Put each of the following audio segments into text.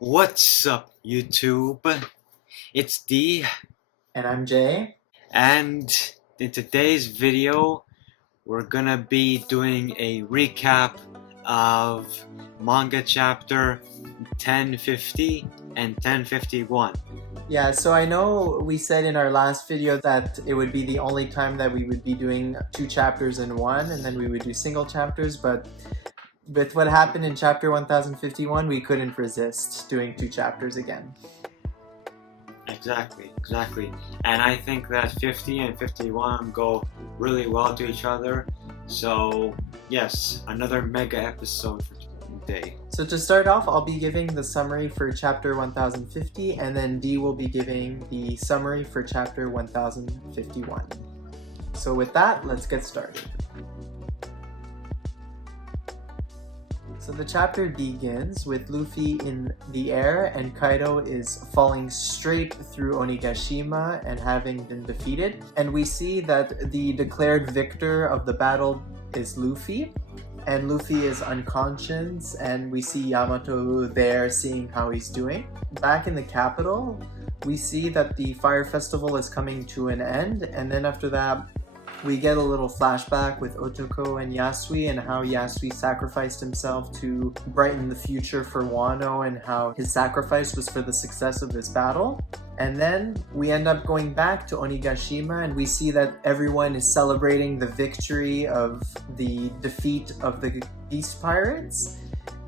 What's up, YouTube? It's D, And I'm Jay. and in today's video, we're gonna be doing a recap of manga chapter 1050 and 1051. Yeah, so I know we said in our last video that it would be the only time that we would be doing two chapters in one, and then we would do single chapters, but with what happened in chapter 1051, we couldn't resist doing two chapters again. Exactly. And I think that 50 and 51 go really well to each other. So, yes, another mega episode for today. So to start off, I'll be giving the summary for chapter 1050, and then D will be giving the summary for chapter 1051. So with that, let's get started. So the chapter begins with Luffy in the air and Kaido is falling straight through Onigashima and having been defeated. And we see that the declared victor of the battle is Luffy. And Luffy is unconscious, and we see Yamato there seeing how he's doing. Back in the capital, we see that the fire festival is coming to an end, and then after that, we get a little flashback with Otoko and Yasui and how Yasui sacrificed himself to brighten the future for Wano and how his sacrifice was for the success of this battle. And then we end up going back to Onigashima and we see that everyone is celebrating the victory of the defeat of the Beast Pirates.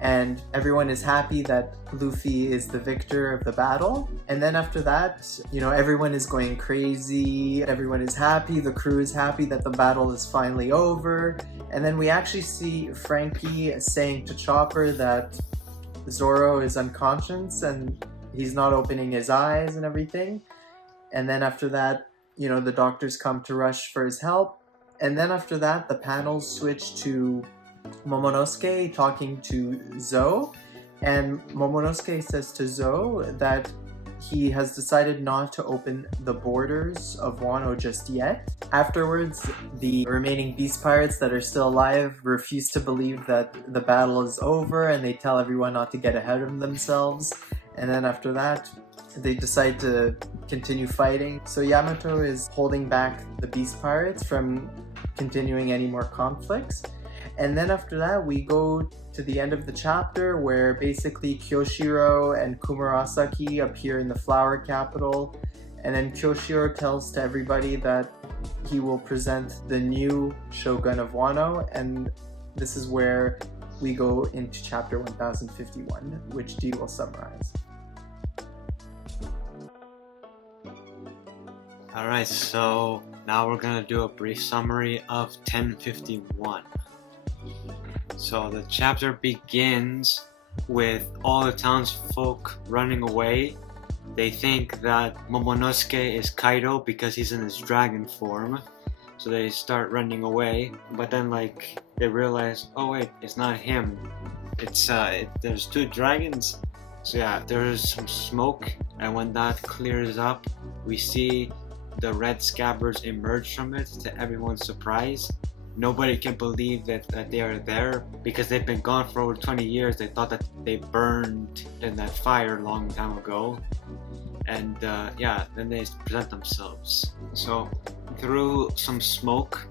And everyone is happy that Luffy is the victor of the battle. And then after that, everyone is going crazy, everyone is happy, the crew is happy that the battle is finally over. And then we actually see Frankie saying to Chopper that Zoro is unconscious and he's not opening his eyes and everything. And then after that, the doctors come to rush for his help. And then after that, the panels switch to Momonosuke talking to Zoe, and Momonosuke says to Zoe that he has decided not to open the borders of Wano just yet. Afterwards, the remaining beast pirates that are still alive refuse to believe that the battle is over and they tell everyone not to get ahead of themselves. And then after that, they decide to continue fighting. So Yamato is holding back the beast pirates from continuing any more conflicts. And then after that, we go to the end of the chapter where basically Kyoshiro and Kumurasaki appear in the flower capital. And then Kyoshiro tells to everybody that he will present the new shogun of Wano. And this is where we go into chapter 1051, which D will summarize. Alright, so now we're gonna do a brief summary of 1051. So the chapter begins with all the townsfolk running away. They think that Momonosuke is Kaido because he's in his dragon form. So they start running away, but then they realize, oh wait, it's not him. There's two dragons. So yeah, there's some smoke, and when that clears up, we see the red scabbards emerge from it to everyone's surprise. Nobody can believe that they are there because they've been gone for over 20 years. They thought that they burned in that fire a long time ago. And then they present themselves. So through some smoke,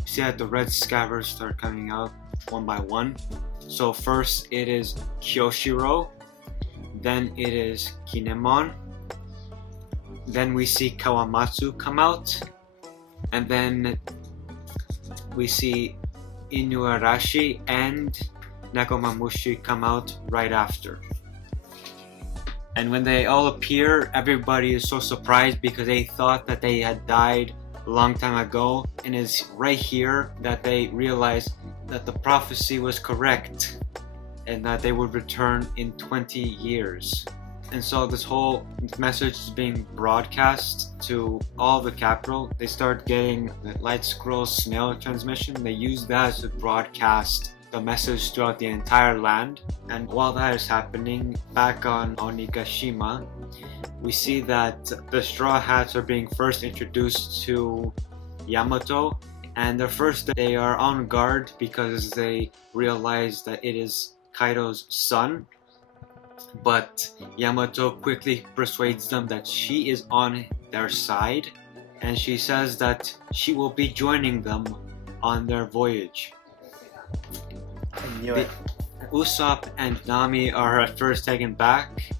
you see that the red scabbards start coming out one by one. So first it is Kyoshiro, then it is Kinemon, then we see Kawamatsu come out, and then we see Inuarashi and Nagomamushi come out right after. And when they all appear, everybody is so surprised because they thought that they had died a long time ago, and it's right here that they realize that the prophecy was correct and that they would return in 20 years. And so this whole message is being broadcast to all the capital. They start getting the light scroll snail transmission. They use that to broadcast the message throughout the entire land. And while that is happening, back on Onigashima, we see that the Straw Hats are being first introduced to Yamato. And they are on guard because they realize that it is Kaido's son. but Yamato quickly persuades them that she is on their side, and she says that she will be joining them on their voyage. I knew it. Usopp and Nami are at first taken back,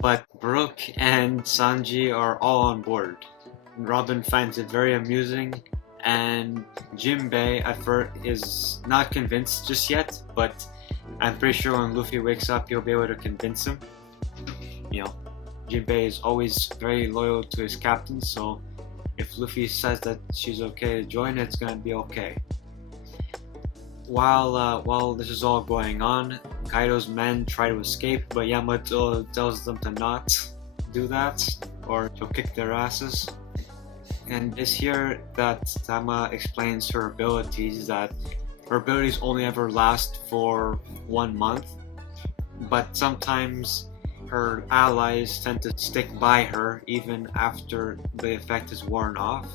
but Brook and Sanji are all on board. Robin finds it very amusing, and Jinbei at first is not convinced just yet, but I'm pretty sure when Luffy wakes up, he'll be able to convince him. You know, Jinbei is always very loyal to his captain, so if Luffy says that she's okay to join, it's gonna be okay. While this is all going on, Kaido's men try to escape, but Yamato tells them to not do that, or he'll kick their asses. And it's here that Tama explains her abilities, that her abilities only ever last for 1 month, but sometimes her allies tend to stick by her even after the effect is worn off.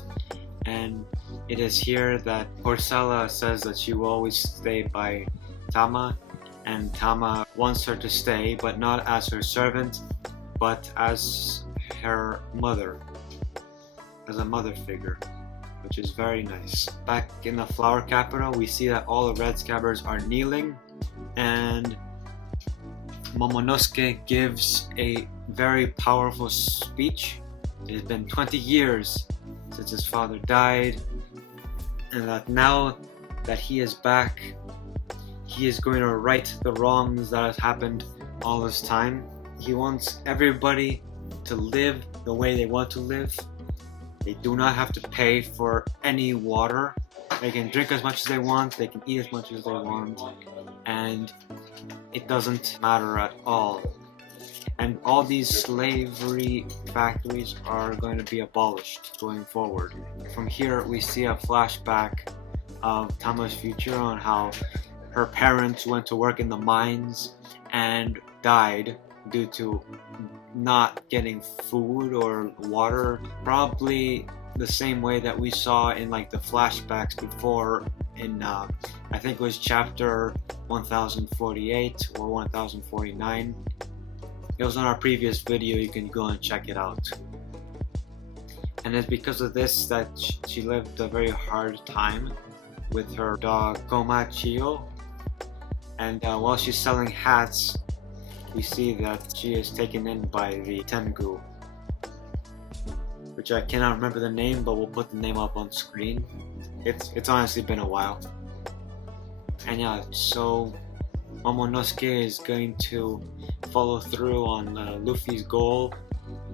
And it is here that Porcella says that she will always stay by Tama, and Tama wants her to stay, but not as her servant, but as her mother, as a mother figure, which is very nice. Back in the Flower Capital, we see that all the Red Scabbers are kneeling, and Momonosuke gives a very powerful speech. It has been 20 years since his father died, and that now that he is back, he is going to right the wrongs that have happened all this time. He wants everybody to live the way they want to live. They do not have to pay for any water. They can drink as much as they want, they can eat as much as they want, and it doesn't matter at all. And all these slavery factories are going to be abolished going forward. From here, we see a flashback of Tama's future on how her parents went to work in the mines and died due to not getting food or water. Probably the same way that we saw in like the flashbacks before in I think it was chapter 1048 or 1049. It was on our previous video, you can go and check it out. And it's because of this that she lived a very hard time with her dog Komachio. And while she's selling hats, we see that she is taken in by the Tengu, which I cannot remember the name, but we'll put the name up on screen. It's honestly been a while. And yeah, so Momonosuke is going to follow through on Luffy's goal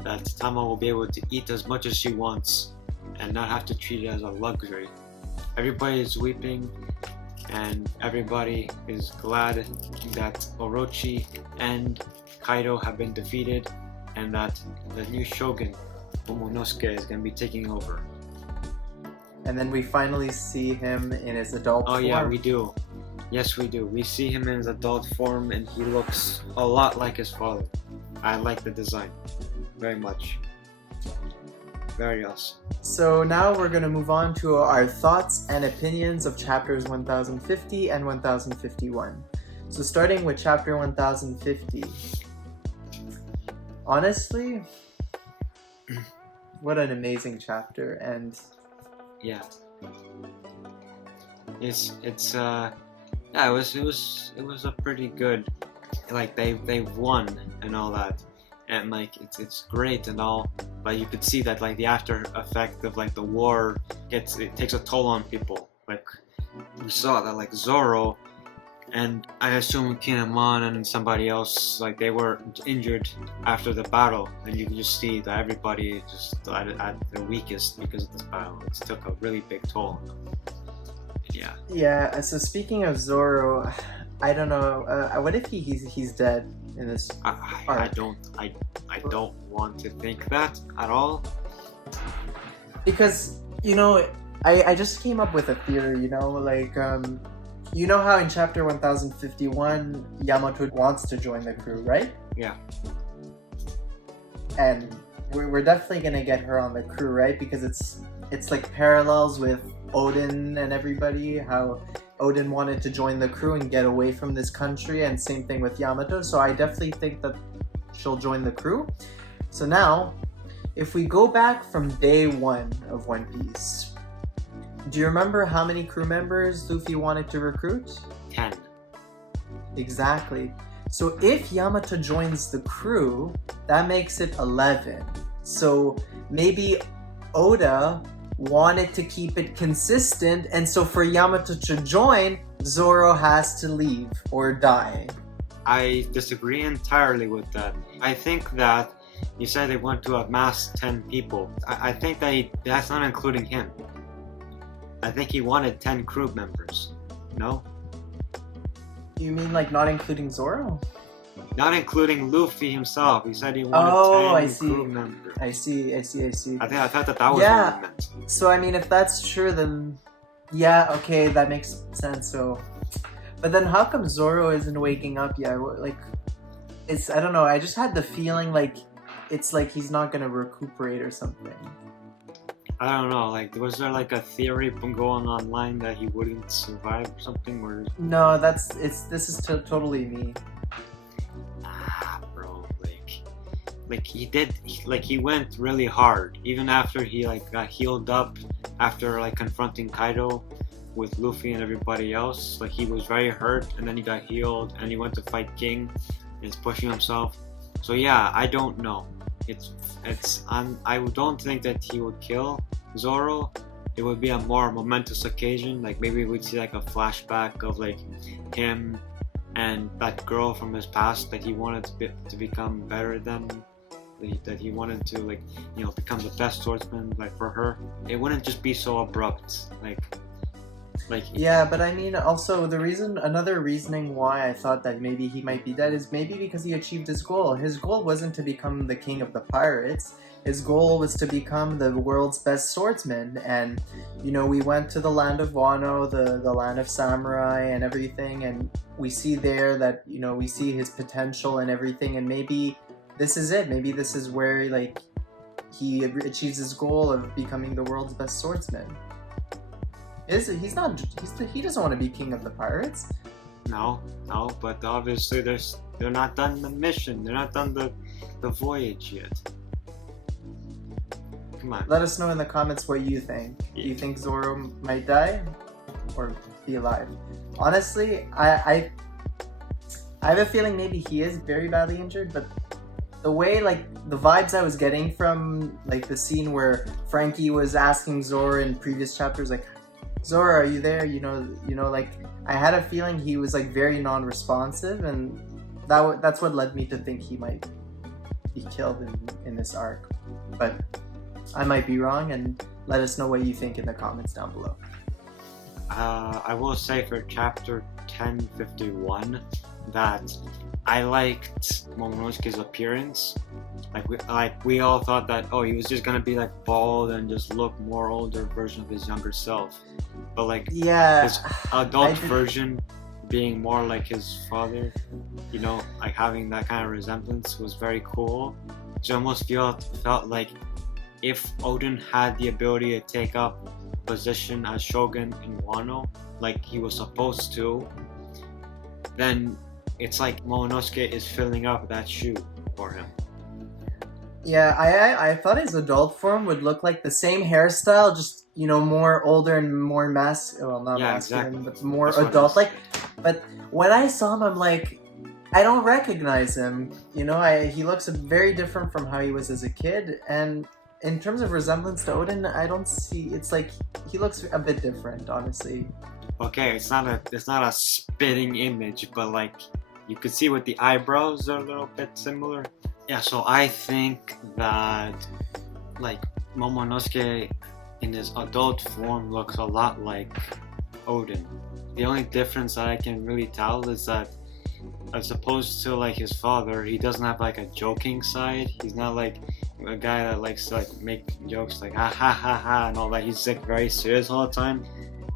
that Tama will be able to eat as much as she wants and not have to treat it as a luxury. Everybody is weeping and everybody is glad that Orochi and Kaido have been defeated and that the new shogun, Momonosuke, is going to be taking over. And then we finally see him in his adult form. Oh yeah, we do. Yes, we do. We see him in his adult form and he looks a lot like his father. I like the design very much. Very awesome. So now we're going to move on to our thoughts and opinions of chapters 1050 and 1051. So starting with chapter 1050. Honestly, what an amazing chapter, and yeah. It was a pretty good, like they won and all that, and like it's great and all, but you could see that like the after effect of like the war it takes a toll on people. Like we saw that like Zoro and I assume Kinemon and somebody else, like they were injured after the battle, and you can just see that everybody just at their weakest because of this battle. It took a really big toll on them. Yeah. Yeah. So speaking of Zoro, I don't know. What if he's dead in this? I don't want to think that at all. Because I just came up with a theory. Like you know how in chapter 1051 Yamato wants to join the crew, right? Yeah. And we're definitely gonna get her on the crew, right? Because it's like parallels with Odin and everybody, how Odin wanted to join the crew and get away from this country, and same thing with Yamato. So I definitely think that she'll join the crew. So now, if we go back from day 1 of One Piece, do you remember how many crew members Luffy wanted to recruit? 10. Exactly. So if Yamato joins the crew, that makes it 11. So maybe Oda wanted to keep it consistent, and so for Yamato to join, Zoro has to leave or die. I disagree entirely with that. I think that you said they want to amass 10 people. I think that that's not including him. I think he wanted 10 crew members. No? You mean like not including Zoro? Not including Luffy himself. He said he wanted 10 crew members. I see. I thought that was what he meant. So I mean, if that's true, then yeah, okay, that makes sense. So, but then how come Zoro isn't waking up yet? Like, I don't know. I just had the feeling like it's like he's not gonna recuperate or something. I don't know. Like, was there like a theory going online that he wouldn't survive or something? Or no, this is totally me. Bro, like he went really hard even after he like got healed up after like confronting Kaido with Luffy and everybody else. Like, he was very hurt, and then he got healed, and he went to fight King, and he's pushing himself. So yeah, I don't know. I don't think that he would kill Zoro. It would be a more momentous occasion. Like, maybe we'd see like a flashback of like him and that girl from his past that he wanted to become better than. That he wanted to, like, you know, become the best swordsman, like, for her. It wouldn't just be so abrupt. Like yeah, but I mean, also another reasoning why I thought that maybe he might be dead is maybe because he achieved his goal. His goal wasn't to become the king of the pirates. His goal was to become the world's best swordsman. And, you know, we went to the land of Wano, the land of samurai and everything, and we see there that, you know, we see his potential and everything, and maybe this is it. Maybe this is where, like, he achieves his goal of becoming the world's best swordsman. He doesn't want to be king of the pirates. No, but obviously they're not done the mission. They're not done the voyage yet. Come on. Let us know in the comments what you think. Do you think Zoro might die or be alive? Honestly, I have a feeling maybe he is very badly injured, but the way, like, the vibes I was getting from, like, the scene where Frankie was asking Zoro in previous chapters, like, Zoro, are you there? You know, like, I had a feeling he was, like, very non-responsive, and that's what led me to think he might be killed in this arc. But I might be wrong, and let us know what you think in the comments down below. I will say for chapter 1051 that I liked Momonosuke's appearance. Like we all thought that, oh, he was just gonna be like bald and just look more older version of his younger self. But like, yeah, his adult version being more like his father, you know, like having that kind of resemblance was very cool. So I almost felt like if Odin had the ability to take up position as Shogun in Wano, like he was supposed to, then it's like Momonosuke is filling up that shoe for him. Yeah, I thought his adult form would look like the same hairstyle, just, you know, more older and more masculine, exactly. But more adult. Like, but when I saw him, I'm like, I don't recognize him. You know, he looks very different from how he was as a kid, and in terms of resemblance to Odin, I don't see. It's like he looks a bit different, honestly. Okay, it's not a spitting image, but like you could see with the eyebrows are a little bit similar. Yeah, so I think that like Momonosuke in his adult form looks a lot like Odin. The only difference that I can really tell is that as opposed to like his father, he doesn't have like a joking side. He's not like a guy that likes to like make jokes like ha ha ha ha and all that. He's like very serious all the time.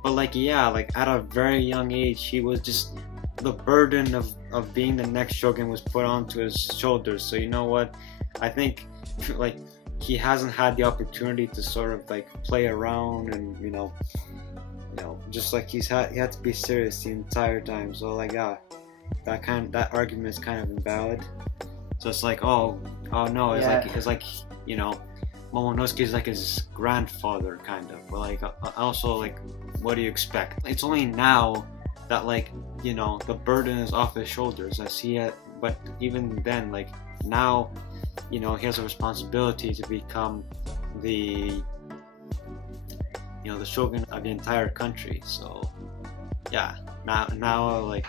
But like, yeah, like at a very young age, he was just, the burden of being the next Shogun was put onto his shoulders. So you know what, I think like he hasn't had the opportunity to sort of like play around and, you know, just like he had to be serious the entire time. So like that argument is kind of invalid. So it's like oh no, it's like Momonosuke is like his grandfather kind of. But like also like what do you expect? It's only now that like the burden is off his shoulders but even then like now he has a responsibility to become the the shogun of the entire country. So yeah, now like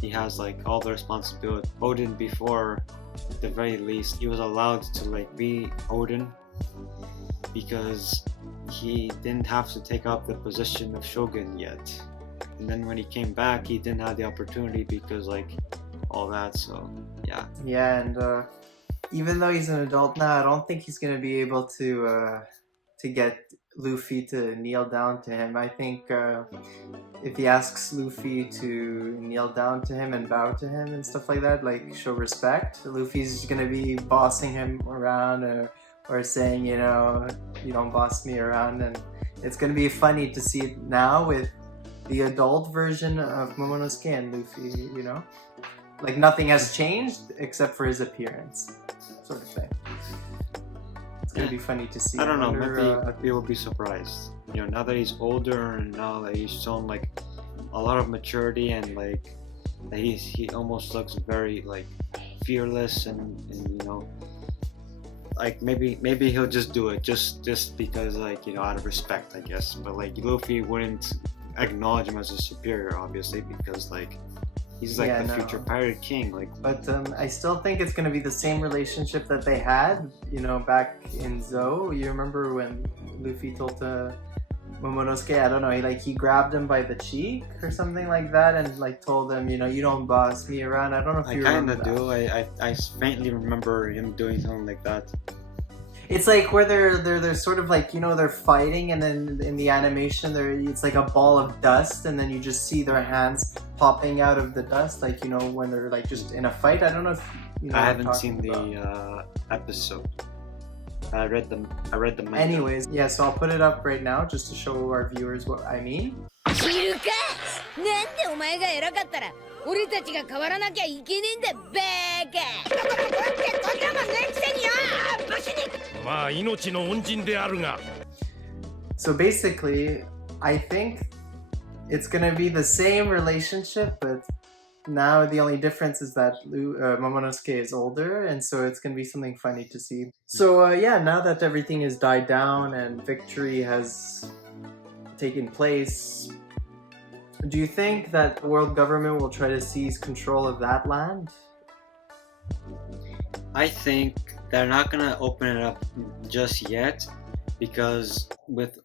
he has like all the responsibility. Odin before, at the very least, he was allowed to like be Odin because he didn't have to take up the position of shogun yet. And then when he came back, he didn't have the opportunity because like all that. So yeah, and even though he's an adult now, I don't think he's gonna be able to get Luffy to kneel down to him. I think if he asks Luffy to kneel down to him and bow to him and stuff like that, like show respect, Luffy's gonna be bossing him around or saying, you don't boss me around, and it's gonna be funny to see it now with the adult version of Momonosuke and Luffy, like nothing has changed except for his appearance, sort of thing. It's gonna be funny to see. I don't know, maybe we'll be surprised. Now that he's older and now that he's shown like a lot of maturity and like he almost looks very like fearless and like maybe he'll just do it just because like out of respect, I guess. But like Luffy wouldn't acknowledge him as a superior, obviously, because like he's like the future pirate king. Like, but I still think it's gonna be the same relationship that they had, back in Zou. You remember when Luffy told Momonosuke, I don't know, he grabbed him by the cheek or something like that, and like told him, you don't boss me around. I don't know if you remember that. I kinda do. I faintly remember him doing something like that. It's like where they're sort of like they're fighting, and then in the animation it's like a ball of dust, and then you just see their hands popping out of the dust, like when they're like just in a fight. I don't know if I haven't seen the episode. I read the manga. Anyways, yeah, so I'll put it up right now just to show our viewers what I mean. So basically, I think it's gonna be the same relationship, but now the only difference is that Momonosuke is older, and so it's gonna be something funny to see. So now that everything has died down and victory has taken place, do you think that the world government will try to seize control of that land? I think they're not gonna open it up just yet, because with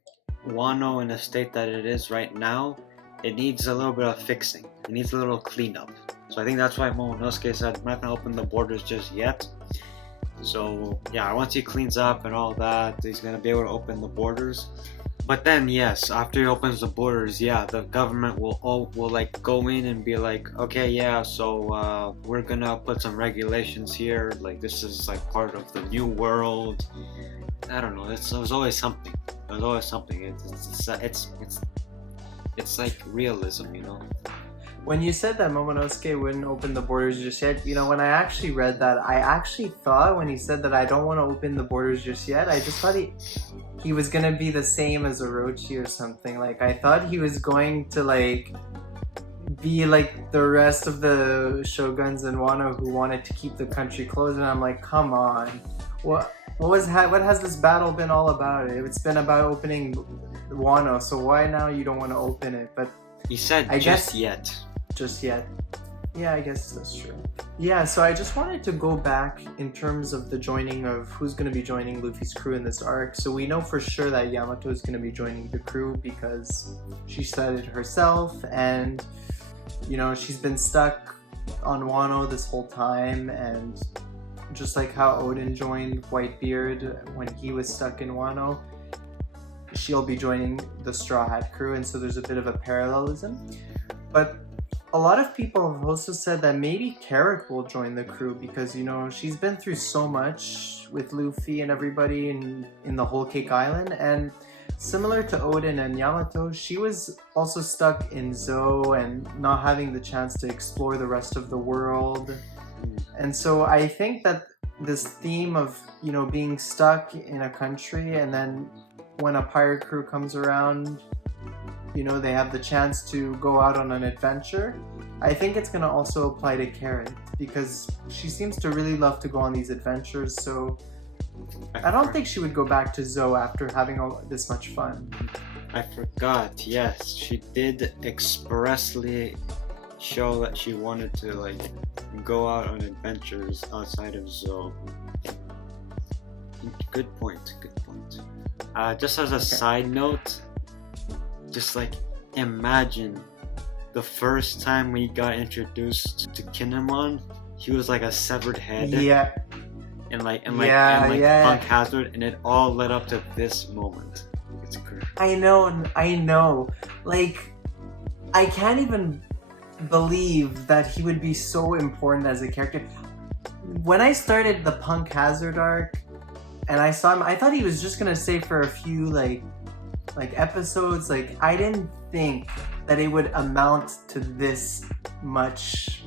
Wano in the state that it is right now, it needs a little bit of fixing. It needs a little cleanup. So I think that's why Momonosuke said, I'm not gonna open the borders just yet. So yeah, once he cleans up and all that, he's gonna be able to open the borders. But then yes, after he opens the borders, yeah, the government will like go in and be like, okay, yeah, so we're gonna put some regulations here. Like this is like part of the new world. I don't know. There's always something. There's always something. It's like realism, When you said that Momonosuke wouldn't open the borders just yet, when I actually read that, I actually thought when he said that I don't want to open the borders just yet, I just thought he was gonna be the same as Orochi or something. Like I thought he was going to like be like the rest of the shoguns in Wano who wanted to keep the country closed, and I'm like, come on, what has this battle been all about? It's been about opening Wano, so why now you don't want to open it? But he said just yet. Just yet. Yeah, I guess that's true. Yeah, so I just wanted to go back in terms of the joining of who's going to be joining Luffy's crew in this arc. So we know for sure that Yamato is going to be joining the crew because she said it herself, and she's been stuck on Wano this whole time, and just like how Odin joined Whitebeard when he was stuck in Wano, she'll be joining the Straw Hat crew, and so there's a bit of a parallelism. But a lot of people have also said that maybe Carrick will join the crew because, she's been through so much with Luffy and everybody in the Whole Cake Island, and similar to Odin and Yamato, she was also stuck in Zou and not having the chance to explore the rest of the world. And so I think that this theme of, you know, being stuck in a country, and then when a pirate crew comes around, you know, they have the chance to go out on an adventure. I think it's going to also apply to Carrot, because she seems to really love to go on these adventures, so I don't think she would go back to Zou after having all this much fun. I forgot, yes, she did expressly show that she wanted to like go out on adventures outside of Zou. Good point, good point. Just as a side note, just like imagine the first time we got introduced to Kinemon, he was like a severed head. Yeah. And like Yeah. Punk Hazard, and it all led up to this moment. It's great. I know. Like, I can't even believe that he would be so important as a character. When I started the Punk Hazard arc, and I saw him, I thought he was just gonna stay for a few like episodes. Like, I didn't think that it would amount to this much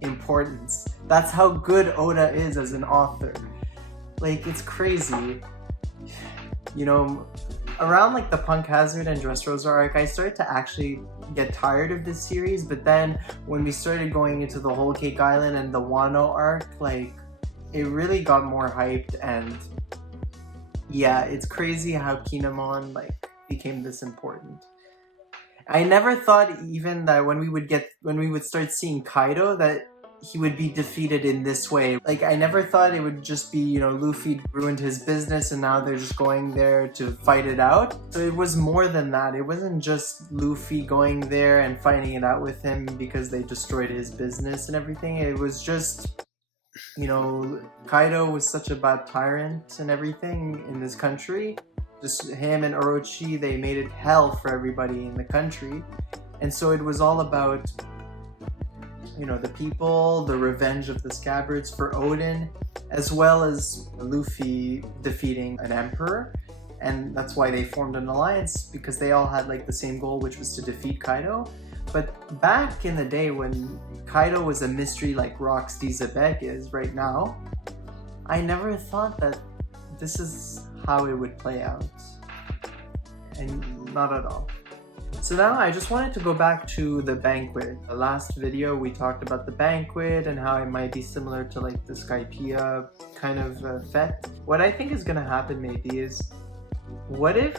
importance. That's how good Oda is as an author. Like, it's crazy. You know, around like the Punk Hazard and Dressrosa arc, I started to actually get tired of this series, but then when we started going into the Whole Cake Island and the Wano arc, like, it really got more hyped, and yeah, it's crazy how Kinemon like became this important. I never thought even that when we would start seeing Kaido that he would be defeated in this way. Like, I never thought it would just be, you know, Luffy ruined his business and now they're just going there to fight it out. So it was more than that. It wasn't just Luffy going there and fighting it out with him because they destroyed his business and everything. It was just, you know, Kaido was such a bad tyrant and everything in this country. Just him and Orochi, they made it hell for everybody in the country. And so it was all about, you know, the people, the revenge of the Scabbards for Odin, as well as Luffy defeating an emperor. And that's why they formed an alliance, because they all had like the same goal, which was to defeat Kaido. But back in the day when Kaido was a mystery like Roxy Zebek is right now, I never thought that this is how it would play out. And not at all. So now I just wanted to go back to the banquet. The last video we talked about the banquet and how it might be similar to like the Skypiea kind of fete. What I think is going to happen maybe is, what if,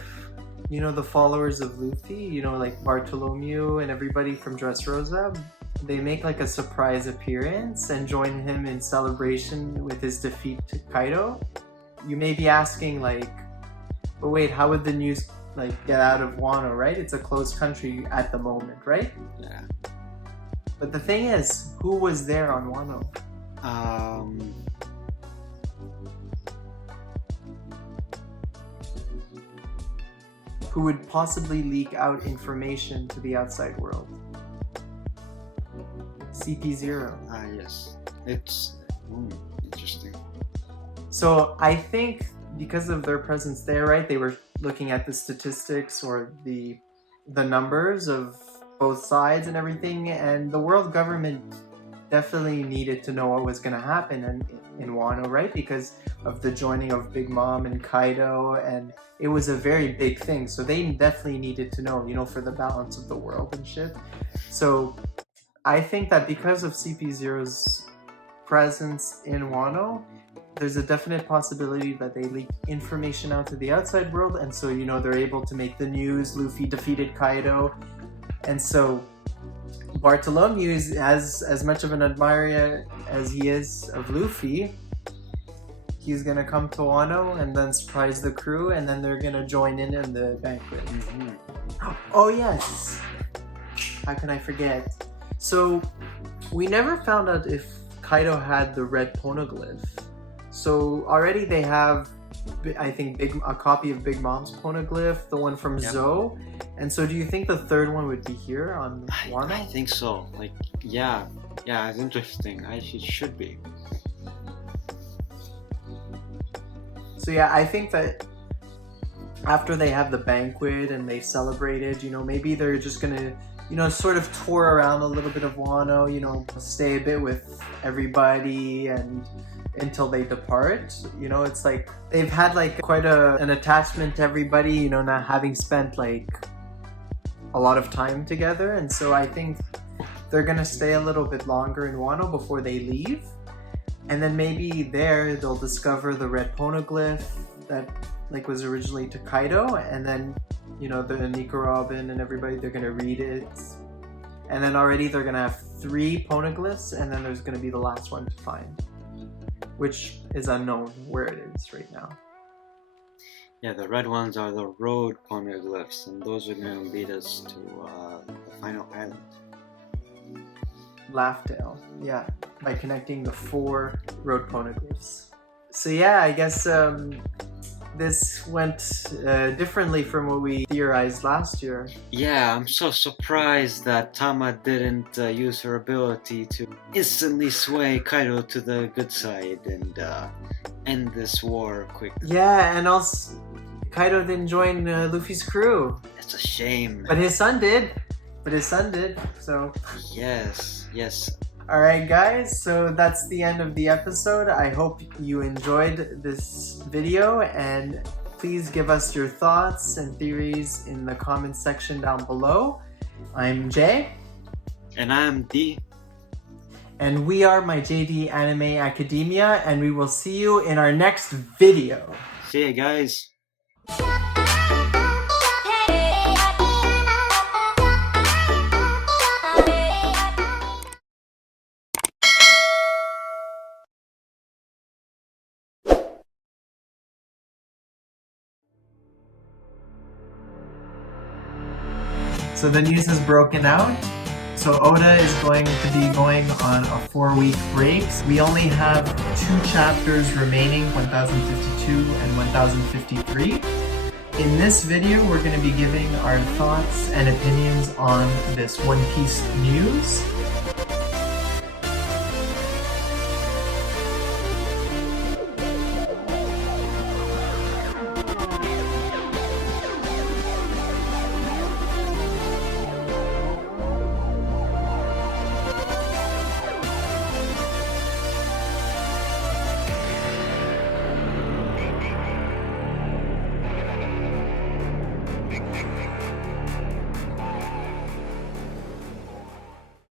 you know, the followers of Luffy, you know, like Bartholomew and everybody from Dressrosa, they make like a surprise appearance and join him in celebration with his defeat to Kaido? You may be asking like, but wait, how would the news like get out of Wano, right? It's a closed country at the moment, right? Yeah. But the thing is, who was there on Wano? Who would possibly leak out information to the outside world? CP0. Yes. It's interesting. So I think because of their presence there, right, they were looking at the statistics or the numbers of both sides and everything, and the world government definitely needed to know what was going to happen in Wano, right, because of the joining of Big Mom and Kaido, and it was a very big thing, so they definitely needed to know, you know, for the balance of the world and shit. So I think that because of CP0's presence in Wano, there's a definite possibility that they leak information out to the outside world, and so, you know, they're able to make the news. Luffy defeated Kaido, and so Bartholomew is as much of an admirer as he is of Luffy. He's gonna come to Wano and then surprise the crew, and then they're gonna join in the banquet. Mm-hmm. Oh yes! How can I forget? So we never found out if Kaido had the red poneglyph. So already they have, I think, a copy of Big Mom's poneglyph, the one from Zou. And so do you think the third one would be here on Wano? I think so. Like, yeah, it's interesting. It should be. So yeah, I think that after they have the banquet and they celebrated, maybe they're just gonna, sort of tour around a little bit of Wano, stay a bit with everybody and until they depart. It's like they've had like quite an attachment to everybody, not having spent like a lot of time together, and so I think they're gonna stay a little bit longer in Wano before they leave, and then maybe there they'll discover the red poneglyph that like was originally to Kaido, and then the Nico Robin and everybody, they're gonna read it, and then already they're gonna have 3 poneglyphs, and then there's gonna be the last one to find, which is unknown where it is right now. Yeah, the red ones are the road poneglyphs, and those are going to lead us to the final island. Laughdale, yeah, by connecting the 4 road poneglyphs. So yeah, I guess this went differently from what we theorized last year. Yeah, I'm so surprised that Tama didn't use her ability to instantly sway Kaido to the good side and end this war quickly. Yeah, and also Kaido didn't join Luffy's crew. It's a shame. But his son did. So Yes. Alright guys, so that's the end of the episode. I hope you enjoyed this video, and please give us your thoughts and theories in the comments section down below. I'm Jay. And I'm D. And we are MyJD Anime Academia, and we will see you in our next video. See ya, guys. So the news has broken out. So Oda is going to be going on a 4-week break. We only have 2 chapters remaining, 1052 and 1053. In this video, we're going to be giving our thoughts and opinions on this One Piece news.